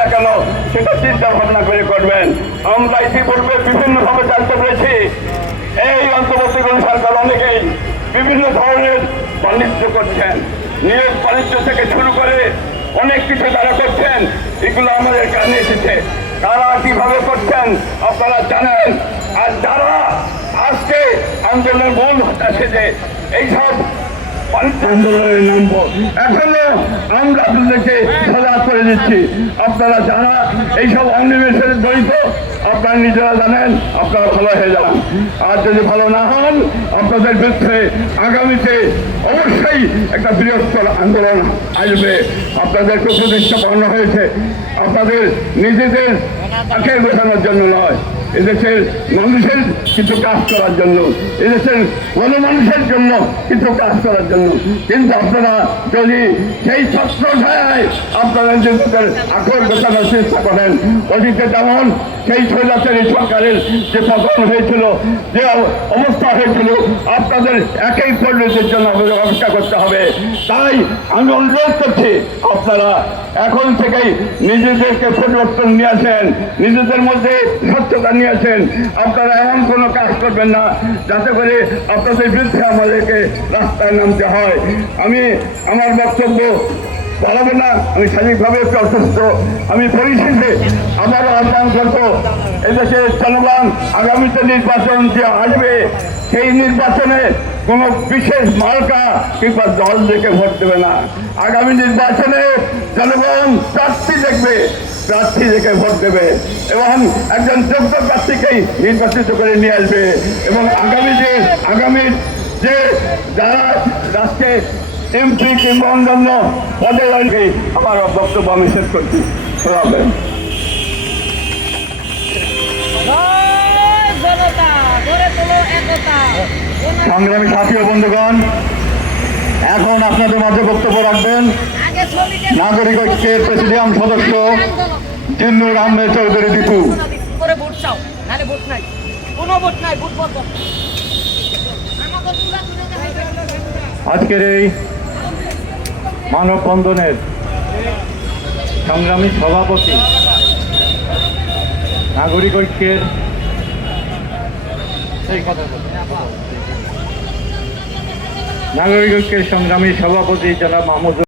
না কেন? সেটা চিন্তা ভাবনা করে করবেন। আমরা ইতিপূর্বে বিভিন্নভাবে জানতে পেরেছি, এই অন্তর্বর্তীকালীন সরকার অনেকেই বিভিন্ন ধরনের বাণিজ্য করছেন। নিয়োগ বাণিজ্য থেকে শুরু করে অনেক কিছু তারা করছেন। এগুলো আমাদের কানে এসেছে। তারা কীভাবে করছেন আপনারা জানেন? আর যারা আজকে আন্দোলনের মূল হতাশে যে এইসব বাণিজ্য আন্দোলনে নামবো এখনও আমরা আপনাদেরকে সজাগ করে দিচ্ছি। আপনারা যারা এইসব অনিমেষের জড়িত আপনারা নিজেরা জানেন, আপনারা ভালো হয়ে যান। আর যদি ভালো না হন, আপনাদের বিরুদ্ধে আগামীতে অবশ্যই একটা বৃহত্তর আন্দোলন আসবে। আপনাদেরকে উপদেষ্টা বানানো হয়েছে। আপনাদের নিজেদের আখের গোছানোর জন্য নয়। এদেশের মানুষের কিছু কাজ করার জন্য, এদেশের গণমানুষের জন্য কিছু কাজ করার জন্য। কিন্তু আপনারা যদি সেই ছত্র ছায় আপনারা নিজেদের আখর গোছানোর চেষ্টা করেন, অতীতে যেমন সেই স্বৈরাচারী সরকারের যে পতন হয়েছিল, যে অব- অবস্থা হয়েছিল, আপনাদের একই পরিণতির জন্য আমাদের অপেক্ষা করতে হবে। তাই আমি অনুরোধ করছি, আপনারা এখন থেকেই নিজেদেরকে পরিবর্তন নিয়ে আসেন। নিজেদের মধ্যে স্বচ্ছতা নিয়ে আসেন। আপনারা এমন কোনো কাজ করবেন না, যাতে করে আপনাদের বিরুদ্ধে আমাদেরকে রাস্তায় নামতে হয়। আমি আমার বক্তব্য দাঁড়াবে না, আমি শারীরিকভাবে একটু অসুস্থ। আমি পরিশেষে আবারও আহ্বান করব, এদেশের জনগণ আগামীতে নির্বাচন যে আসবে, সেই নির্বাচনে কোনো বিশেষ মার্কা কিংবা দল দেখে ভোট দেবে না। আগামী নির্বাচনে জনগণ প্রার্থী দেখবে। প্রার্থী দেখে ভোট দেবে এবং একজন যোগ্য প্রার্থীকেই নির্বাচিত করে নিয়ে আসবে। এবং আগামী যে আগামী যে যারা রাষ্ট্রে এমপি কিংবা অন্যান্য পদে রয়েছে আমার বক্তব্য আমি শেষ করছি। সংগ্রামী সাথী ও বন্ধুগণ এখন আপনাদের মাঝে বক্তব্য রাখবেন। নাগরিক ঐক্যের প্রেসিডিয়াম সদস্য জিন্নুর আহমেদ চৌধুরী দীপু করে ভোট চাও নাহলে ভোট নাই কোনো ভোট নাই ভোট বন্ধ আমাকে তুলা তুলে দেখাইবে। আজকের এই মানববন্ধনের সংগ্রামী সভাপতি নাগরিক ঐক্যের। নাগরিক ঐক্যের সংগ্রামী সভাপতি জনাব মাহমুদ